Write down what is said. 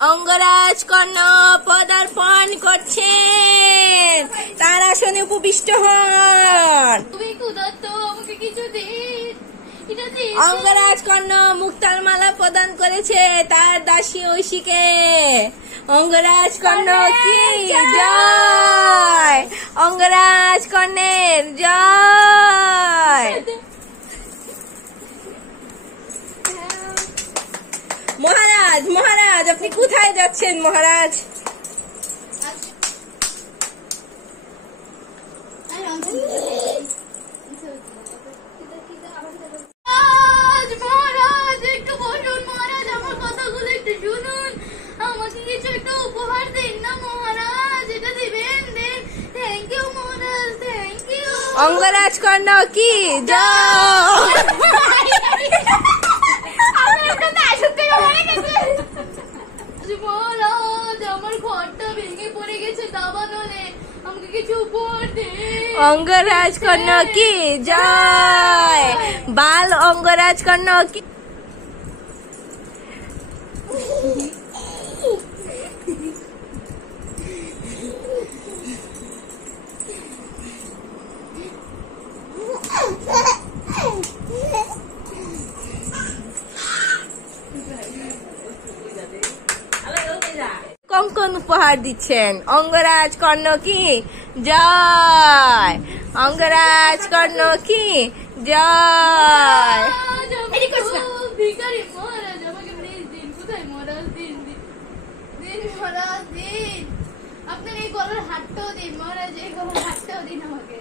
অঙ্গরাজ কর্ণ পদার্পণ করছেন, তার আসনে উপবিষ্ট হন। অঙ্গরাজ কর্ণ মুক্তার মালা প্রদান করেছে তার দাসী ঐশীকে। অঙ্গরাজ কর্ণ কি জয়, অঙ্গরাজ কর্ণের জয়। মহারাজ, মহারাজ আপনি কোথায় যাচ্ছেন মহারাজ? মহারাজ একটু বসুন, মহারাজ আমার কথাগুলো একটু শুনুন, আমাকে কিছু একটা উপহার দিন না মহারাজ, এটা দিবেন, দেন। Thank you Maharaj, thank you. Angaraj Karna কি জয়। মহারাজ আমার ঘরটা ভেঙে পড়ে গেছে দাবানলে, আমাকে কিছু উপহার দিন। অঙ্গরাজ কর্ণ কি জয়, বাল অঙ্গরাজ কর্ণ কি। কঙ্কন উপহার দিচ্ছেন। অঙ্গরাজ কর্ণ কি জয়, অঙ্গরাজ কর্ণ কি জয়। ভিখারি মহারাজ আমাকে প্লিজ দিন, কোথায় মহারাজ, দিন দিন দিন মহারাজ দিন, আপনার এই গলার হাতটাও দিন মহারাজ, এই গলার হাতটাও দিন আমাকে।